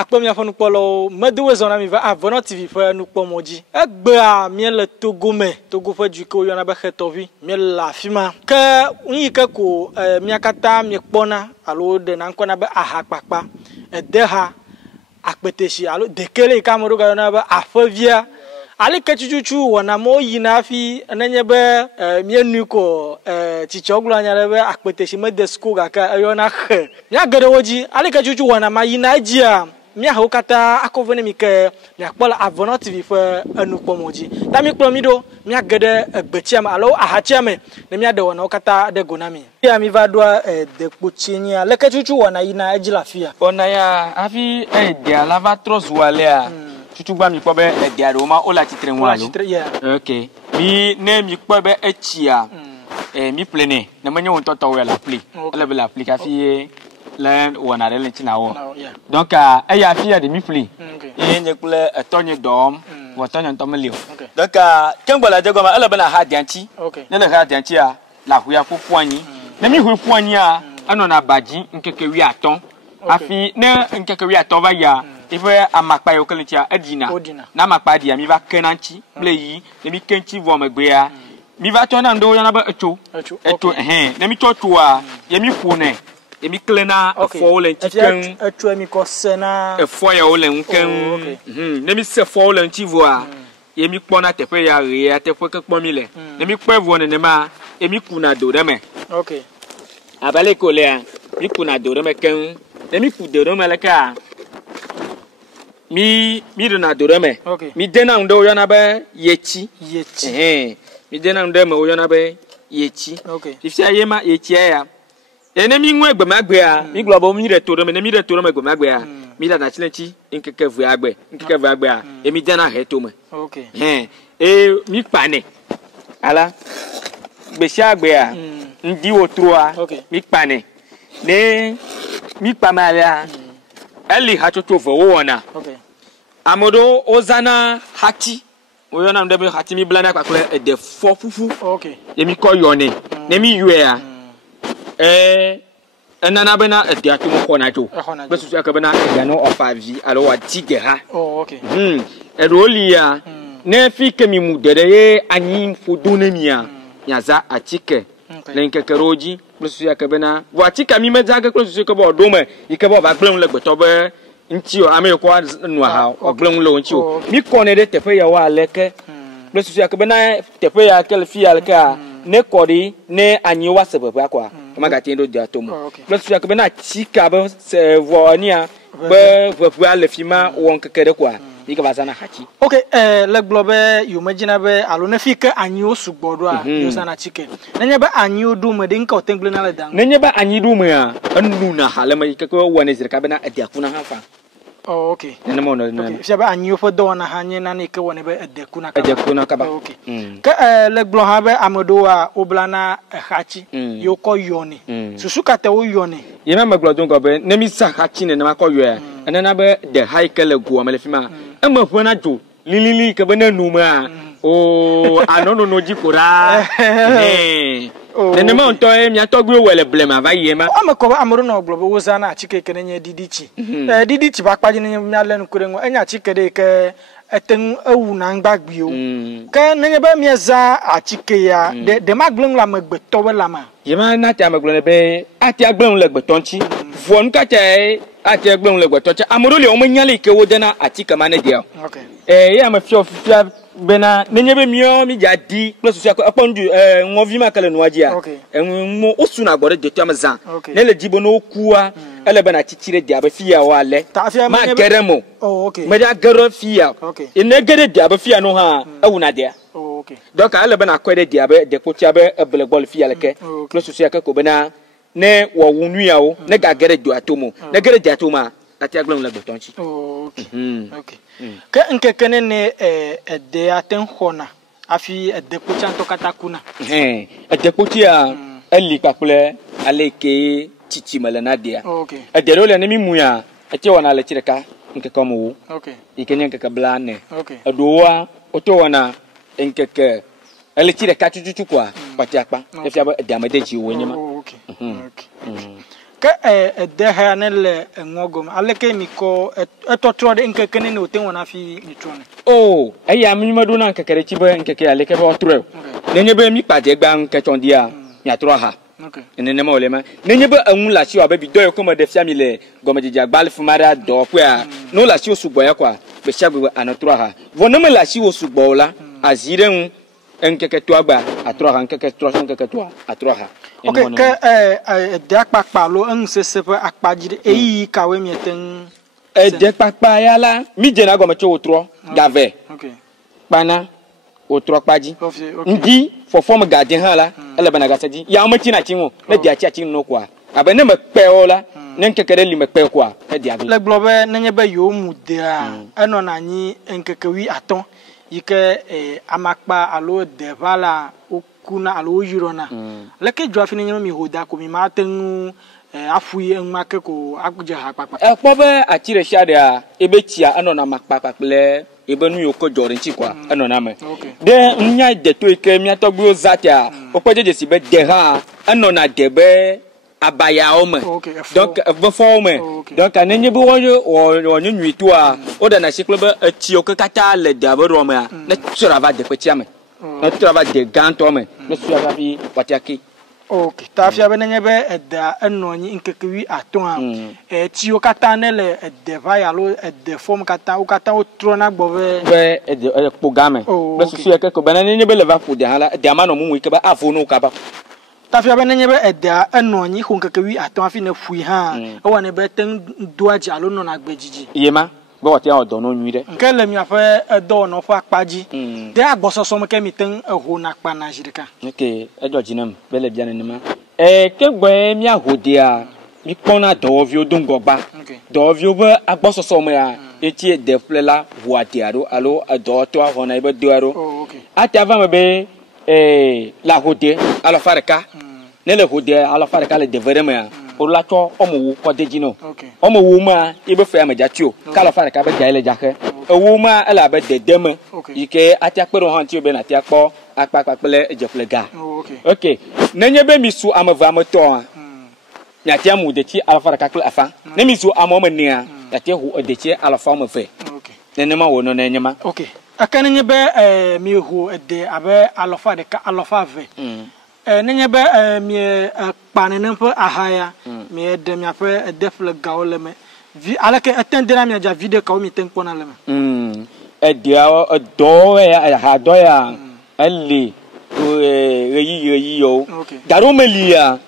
akpɔ mia fɔ nukpɔlɔwo medowe zɔna mi va Avɔnɔ TV ƒe nukpɔmɔdzi. Egbea miele Togo me, Togo ƒe du ke woyɔna be Xetɔvi, miele afi ma. Ke nu yi ke ko mia katã miekpɔna alo ɖena ŋkɔna be ahakpakpa, edeha, akpeteshi alo dekele yi ke ame ɖewo gayɔna be aƒevia. Ali ke tsutsu wɔna mo yina afi nenye be mienui ko tsitsɔ gblɔ nya ɖe be akpeteshi mede suku gake eyɔna xe. Mia geɖewo dzi ali ke tsutsu wɔna ma yina edzia miahewo katã akɔve ne mi ke miakpɔ le Avɔnɔ TV ƒe enukpɔmɔ dzi. Ta mi kplɔ mi ɖo miage ɖe egbetsia me alo ahatsia me ne miaɖe wɔnawo katã ɖe go na mi. Ya mi va ɖoa dekpotsia le ke tsutsu wɔna yina edzi le afia. Wɔna ya hafi edea la va trɔ zu alea. Tutu gba mi kpɔ be edea ɖewo ma wo le atsitre ŋu alo. Okay. Mi ne mi kpɔ be etsia mi plene ne menye wo ŋutɔ tɔwoe le apli. Ele be le apli kafi le wɔna ɖe le ŋuti na wɔ. Donc eya afi ya de mi pli. Ye nye kple etɔnye dɔm, wɔ tɔnye ŋutɔ meli o. Donc kemgbe le de gɔme ele be na ha dianti. Ne le ha diantia la hu ya ƒoƒu anyi. Ne mi hu ƒu anyia enɔna badzi ŋkeke 15. Afi ne ŋkeke 15 va ya ife amakpa yo kele tia edina na amakpa dia mi va kena nti ble yi ne mi kenti vo megbea mi va tona ndo yana ba eto ne mi totoa ye mi fune ye mi klena efo le nti ken eto mi ko sena efo ya o le nken ne mi se fo le nti vo a ye mi kpona teƒe ya re ya teƒe ke kpɔ mi le ne mi kpɔ vo ne ma ye mi kuna do de me okay abale ko le mi kuna do de me ken ne mi ku do de me le ka mi dona do reme mi dena ndo yona be yechi mi dena ndo me yona be yechi ifia yema yechi ya ene mi nwe egbe magbe a mi glo bo mi re to reme ne mi re to reme egbe magbe a mi da na chilechi nkeke vu agbe a e mi dena he to me mi pane ala gbe sha agbe a ndi wotroa mi pane ne mi pamala eli hatoto vo wona amodo ozana hati oyona ndebe hati mi blana kwa kule de fo fufu yemi ko yone ne mi yuea enana bena de atumo ko na jo besusu akabena de no ofavi alo wa tigeha erolia ne fi kemi mu dede ye anyi fodone mia yaza atike lenkekeroji besusu akabena wa tika mi mejaga besusu ko bo do me ikebo ba gblem le gbeto be nti o ame ko nu ha oglon lo nti o mi kone de tefe ya wa leke le susu akabe na tefe ya kel fi ya leke ne kodi ne anyi wa sebeba kwa kama gati ndo dia tomu le susu akabe na chika be se vonia be vofu ale fima won kekere kwa ika bazana hachi okay le globe you imagine be alo ne fi ke anyi o sugbodo a yo sana chike nenye be anyi o du me de nka o tengle na le dan nenye be anyi du me a anu na hale me ke ko wone zirka be na adiaku na hafa okay. Nene mo no. Fiaba anyi fo do na hanye na ne ke woni be edeku na kaba. Okay. Ke le gblon ha be amedo a oblana hachi yo ko yoni. Susu kate wo yoni. Ye ma maglo don go be ne mi sa hachi ne na ko yo ene na be de haike le gu amele fima. E ma fu na jo lilili ke be na nu ma. Oh anono no jikora. Nene ma onto e mi atogbe wele blema va ye ma. O me ko amuru no oglobo wo za na chike ke ne didichi. Didichi ba kpaji ne mi ale nkure ngo enya chike de ke eten ewu na ngbagbi o. Ke ne be mi za achike ya de maglon la megbeto we la ma. Ye ma na ti amaglon ne be ati aglon le gbeto nchi. Vo nka che ati aglon le gbeto che amuru le o mo nyale ke wo de na achike ma ne dia. Okay. Ya ma fi ofia bena nenye be mio mi jadi plus so apondu ngovi makale no agia mo osu na gbore de tamza ne le dibo no kuwa ele bena chichire dia ba fia wa le ma geremo me da gero fia ene gere dia ba fia no ha awuna dia donc ele bena kwede dia ba de potia ba ebele bol fia leke plus so ko bena ne wo wunu ya o ne ga gere do atomo ne gere dia atoma ati aglon le gbetonchi okay ke nke kene ne de aten hona afi de pochanto katakuna de potia eli papule aleke chichi malana dia okay de role ne mi muya ati wana le chireka nke komo okay ikenye nke blane okay adowa oto wana nke ele chireka chuchu kwa patiakpa efia de amadeji wonyema okay que de hanel ngogom aleke mi ko etotro de nkekene no ten wona fi mitron oh eya mi ma do na nkekere chi be nkeke aleke be otro nenye be mi pade gba nkechon dia mi atro ha okay nenye ma olema nenye be anwu la chi wa be bi do yo ko mo de fia mi le gomejija gbal fumara do po a no la chi osugbo ya kwa be sha gbe anotro ha vona me la chi osugbo la azire nkeke to agba atro ha nkeke to atro ha okay que de akpakpa lo nsese pe akpajire eyi kawe mi ten de akpakpa ya la mi je na go me cho otro gave okay pana otro kpaji ndi for form garden ha la ele bana gasaji ya ma chi na chi wo na dia chi no kwa abe ne me pe o la ne nkekere li me pe kwa e dia bi le globe ne nye be yo mu de a eno na nyi nkeke wi aton yike amakpa alo de vala okuna alo yirona leke jo afini nyama mi hoda ko mi maten afuye enmake ko akuje ha papa po be atire shade a ebe chia ano na makpa paple ebe nu yoko jorin chi kwa ano na me de nya de to ike mi atogbo zatia opoje si be de ha ano na de be abaya ome donc before me donc anenye bi wo nyu to a o da na shiklo be ati o kata le da be ro me na tsura va de petia me na tsura va de ganto me na tsura va bi watiaki okay ta fia be nenye be da enonyi nkekwi aton a ti o kata ne le de va ya lo de form kata o kata o trona gbove be de programme be susu ke ko be nenye be le va fu de hala de amano mu ke ba afo no ka ba tafia be nenye be da enonyi nkekwi aton afi na fui ha e wona be ten doaji alo no na gbejiji yema be wotia odo no nwi de nke le mi afa edo no fa akpaji de agbososo mo ke mi ten eho na akpa na jirika okay ejo jinam be le bia ne ma ke gbe mi ahodia mi pona do vi odungogba do vi be agbososo mo ya eti de flela voatiaro alo do to ahona ibe doaro ati ava me be la hodie ala fareka ne le hodie ala fareka le devere me o la to omo ko dejino omo wu ma ibe fa ma jatio kala fareka be jaile jake wu ma ala be dedeme ike ati akpero han ti obe na ti akpo akpakpele ejeflega okay nenye be misu amava amoto ya ti amu de ti ala fareka kle afa ne misu amo mania ya ti hu de ti ala fa mo fe ne ma wono ne nyema okay akane be mi hu de abe alofa de ka alofa ve nenye be mi panene po ahaya mi de mi afa de fle gaole me vi alake atendera mi ja video ka o mi ten pona le me dia do ya ha do ya ali reyi yo daro melia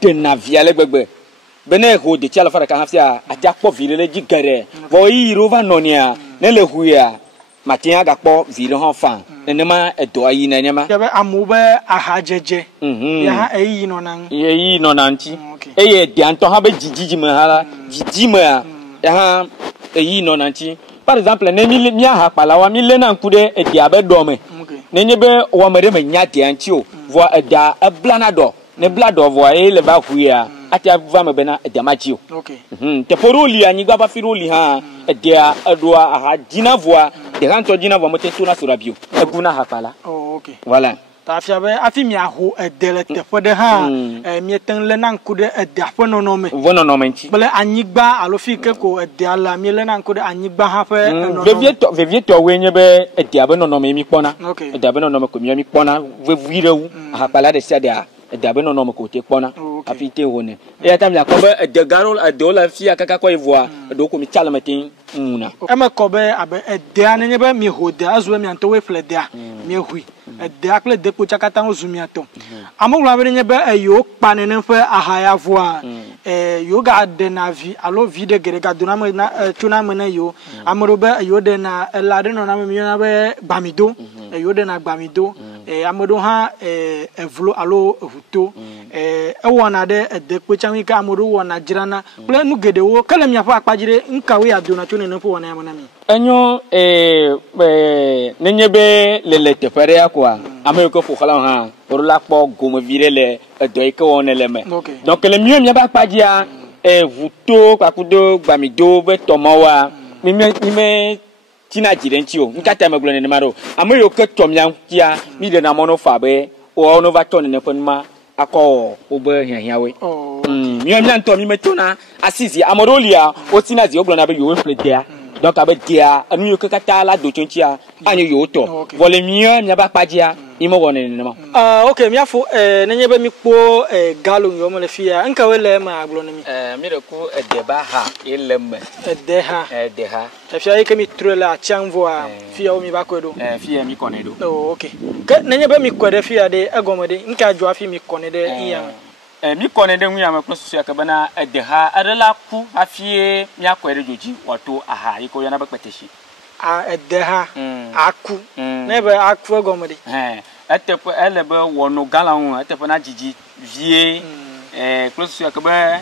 de na viale gbegbe bene ho de ti alofa de ka hafia ati akpo vile jigere vo yi rova nonia ne le huya matin aga po vile han fan enema edo ayi na enema ya be amube ahajeje ya ha eyi no nan yi no nanti eye de anto ha be jijiji me hala jiji me ya ha eyi no nanti par exemple ne mi ha palawa mi le na nkude e dia be do me ne nye be wo mere me nya de anti o vo eda eblanado ne blado vo e le ba huya ati ava me be na eda maji o te poroli anyi gba ba firoli ha e dia edoa aha dina voa de ranto dina voa mote tuna surabio eguna hapala okay voilà ta fia be afi mi aho edele te fode ha mi eten le na nkude eda fo no no me vono no menti bele anyigba alo fi ke ko eda la mi le na nkude anyigba ha fe no vevieto wenye be eda be no no me mi pona eda be no no me ko mi pona vevirewu hapala de sia dia eda be no no me ko te pona afi te woni e tam la ko be de garol ado la fi akaka ko ivoa do ko mi chalamatin una ema ko be abe ede anenye be mi hoda azu mi anto we fle dia mi hui ede akle de ko chakata ozumi ato amugla be nye be ayo panene fe ahaya voa yo ga de na vi alo vi de gere ga duna me na tuna me na yo amoro be ayo de na lade no na me na be bamido ayo de na bamido amodo ha evlo alo huto wona de ede ko chanwi ka amoro wona jirana ple nu gede wo kala mi afa akpajire nkawe aduna tuna ne fo wona ya na mi enyo nenye be le tefere ya kwa ameko fo khala ha orula kpo gomo virele do ike wona le me donc le mieux mi ba kpajia vuto kwakudo gbamido be tomowa mi tina jirenchi o nkata maglo ne maro amoyo ke tomya kia mi de na mono fa be o no va tone ne fonma akọ obe hiahiawe mi mi anto mi metona assisi amodolia o tina zi oglo na be yo flete donc abe dia anu yo kata la do chonchia anyo yo to vole mi mi ba pajia imo woni ne ma okay mi afo nenye be mi po galo yo mo le fia nka wele ma aglo ne mi mi de ko edeba ha elem edeha fia yake mi trela chanvo a fia o mi ba ko do fia mi kone do okay ke nenye be mi ko de fia de agomode nka adwo afi mi kone de iya mi kone de nwi am klosu ya kabana edeha adela ku afie mi akwere joji wato aha iko yana ba peteshi edeha aku nebe aku agomode etepo elebe wono galan etepo na jiji vie klosu ya kabana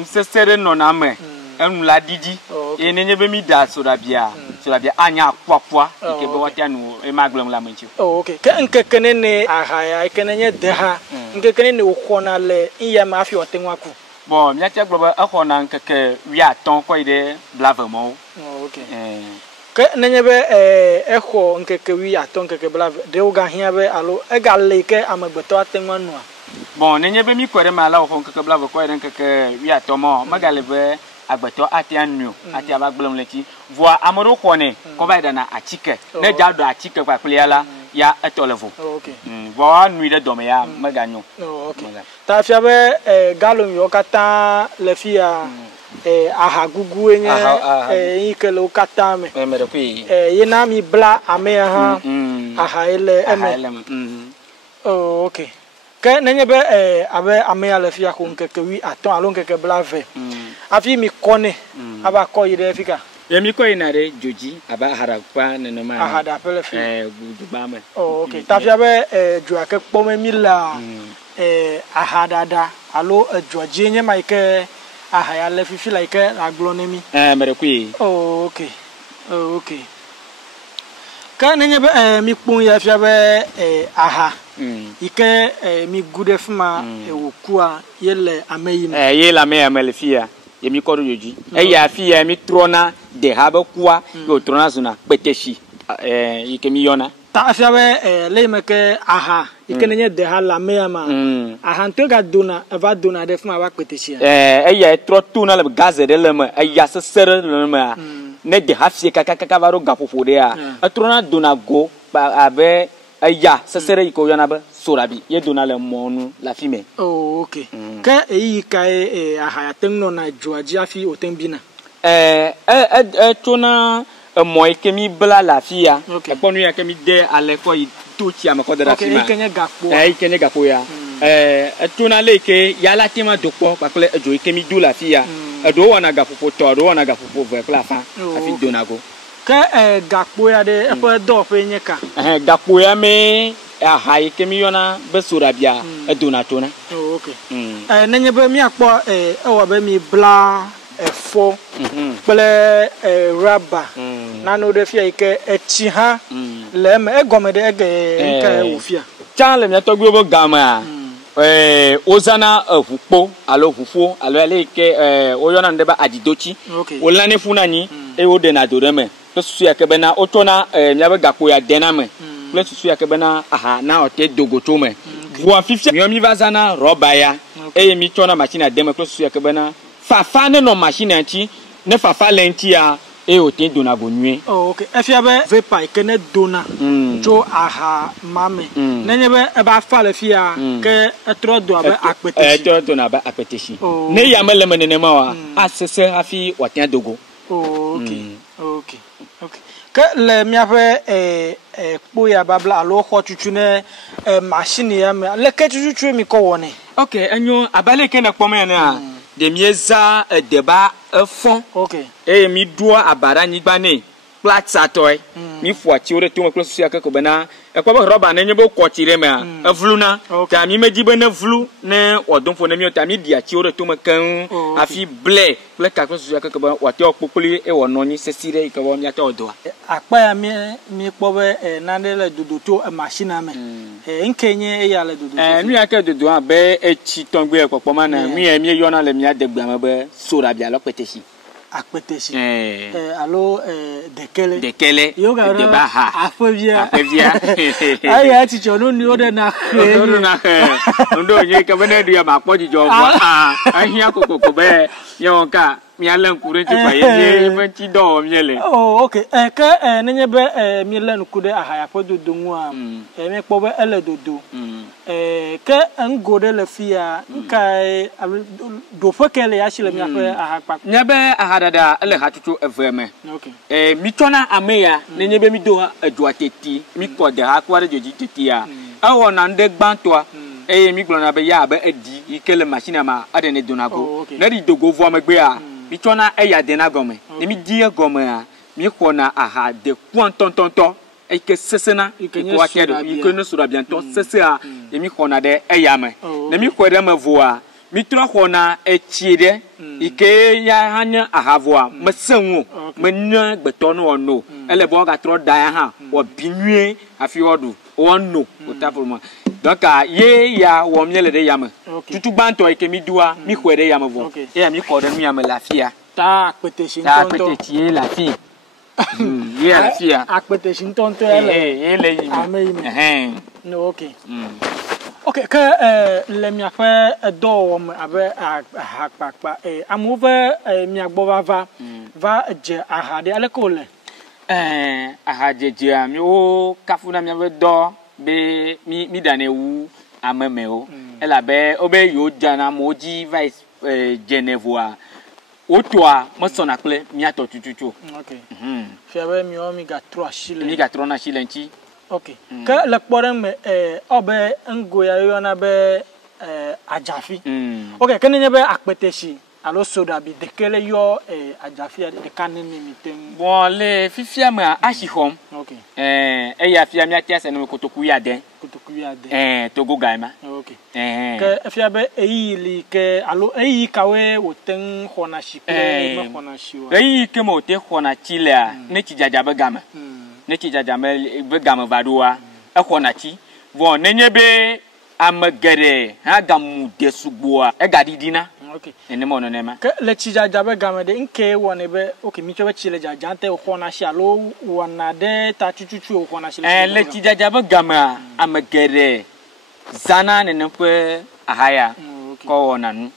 nsesere no na me enu la didi enenye be mi da sorabia anya kwapwa ikebe watianu e maglom la menchi okay ke nkekene ne ahaya ikenenye deha nkekene ne ukona le iya ma afi otenwaku bon mi ati agloba akona nkeke wi aton ko ide blavement okay ke nenye be eho nkeke wi aton nkeke blave de uga hia be alo egale ke amagbeto atenwanu bon nenye be mi kwere mala ho nkeke blave ko ide nkeke wi aton mo magale be agbeto atianu ati abaglom leti voa amoro kone ko ba ida na achike ne jado achike kwa kliala ya etolevo okay voa nui de dome ya maganyo okay ta fia be galom yo kata le fia ahagugu enye ikele ukata me mere kwi yena mi bla ame ha aha ele okay ke nenye be abe ame ale fia ko nkeke wi aton alo nkeke bla ve afi mi kone aba ko ire fika mi ko ina re joji aba harapa ne no ma ahada pele fi guduba me okay ta fi abe jo ake pome mi la ahada da alo joji nye mai ke ahaya le fi like aglonemi mere kwi okay ka nenye be mi kpon ya fi abe aha ike mi gude fuma wokua yele ameyi yele amele fia yemi kodo yoji ya fia mi trona de habe kwa yo trona zuna peteshi ike mi yona ta fi abe le meke aha ike nenye de ha la meyama aha nto ga dona eva dona de fuma ba peteshi ya tro tuna le gaze de le ma ya sesere le ma ne de hafie kaka baro gafofo de a trona dona go abe ya sesere iko yana ba sorabi ye dona le monu la fime okay ka eyi kai ahaya tenno na joaji afi otembina tona moy kemi bla la fia e ponu ya kemi de ale ko ituchi am ko de rafima ikenye gapo ya tona leke ya la tema dokpo pakle ejo kemi du la fia edo wana gapo to do wana gapo ve kla fa afi donago ka gapo ya de e do fe nyeka gapo ya me aha ikemi yona be surabia edona tona okay nenye be mi akpo wa be mi bla efo pele raba na no de fia ike echi ha le me egomede ege nka wofia chale mi togbo bo gama ozana fupo alo fufo alo eleke oyona ndeba ajidochi olane funani e odena doreme to su ya kebena otona mi abe gapo ya dename plus su ya kebena aha na ote dogoto me voa 50 mi mi vazana roba ya mi tona machine ademe plus su ya kebena fafa ne no machine anti ne fafa lenti ya ote dona bonue okay efia be vepa ikene dona jo aha mame nenye be e ba fa le fia ke etro do abe akpeteshi etro do na ba akpeteshi ne ya mele menene ma wa asese afi waten dogo okay ke le miafe po ya babla alo ho chuchu ne machine ya me le ke chuchu mi ko woni okay enyo abale ke na kpoma na de mieza deba fond okay mi doa abara nyigba ne plat satoy mi fuati ore to close sia ka ko bena e ko ba roba na nyebo ko tire ma avluna ta mi meji bena vlu ne odonfo na mi ta mi dia ti ore to kan afi ble ka close sia ka ko ba wati okpokoli e wono ni sesire ka wo mi ata odo akpa ya mi kpo be na le dudu to machine ame nkenye e ya le dudu mi aka dudu abe e chi tongbe e popo ma na mi yona le mi adegba ma be sora bia lo peteshi akpeteshi alo dekele yoga de baha afevia aya ti chono ni ode na ndo nye ka bene dia ma poji jo wa ahia kokoko be yonka mi alen kure ti pa ye me ti do miele oh okay ka nenye be mi alen kude ahaya po dodo mu a me po be ele dodo ka ngode le fia nkai do fokele ya shile mi afa ahakpa nyabe ahadada ele hatutu eveme okay mi tona ameya nenye be mi do adua teti mi kode akware joji teti a awo na nde gbantoa mi glona be ya be edi ikele machine ma ade ne donago na di dogo vo megbe a mi tona eya de na gome ne mi die gome a mi kona aha de kwantontonto ike sesena ike wakedo ike no sura bianto sese a mi kona de eya me ne mi kwere mevo a mi tro kona echiede ike ya hanya ahavoa mesenwo menya gbeto no ono ele bo ga tro dan ha wo binwie afi odu wonno otapoma donc ye ya wo miele de yame tutu gbanto ike mi dua mi kwere yame vo e mi ko de mi yame lafia ta akpeteshi ntonto ta akpeteshi lafia ye lafia akpeteshi ntonto ele yi no okay okay ka le mi afa do mo abe hakpakpa amove mi agbo va je ahade alekole ahajeje mi o kafuna mi ave do be mi danewu amemeo ela be obe yo jana moji vice genevoa otoa mo sona kle mi ato tututu okay fiabe mi o mi ga 3 shile mi ga 3 na shile nchi okay ka le kpore me obe ngoya yo na be ajafi okay kan nye be akpeteshi alo soda bi dekele yo ajafi de kanene mitem bon le fifia ma ashihom okay ya fia mi atiase no kotoku ya den togo gaima okay ke fia be eyili ke alo eyi kawe woten hona shikle me hona shiwa eyi ke mo te hona chile a ne chijaja be gama ne chijaja be gama vadua e hona chi bon nenye be amagere ha gamu de sugboa e gadidina okay ene mo no nema ke le chijaja be gama de nke woni be okay mi chobe chile jaja ante hona shi alo wona de ta chuchuchu hona shi le chijaja be gama amagere zana ne npe ahaya ko wona nu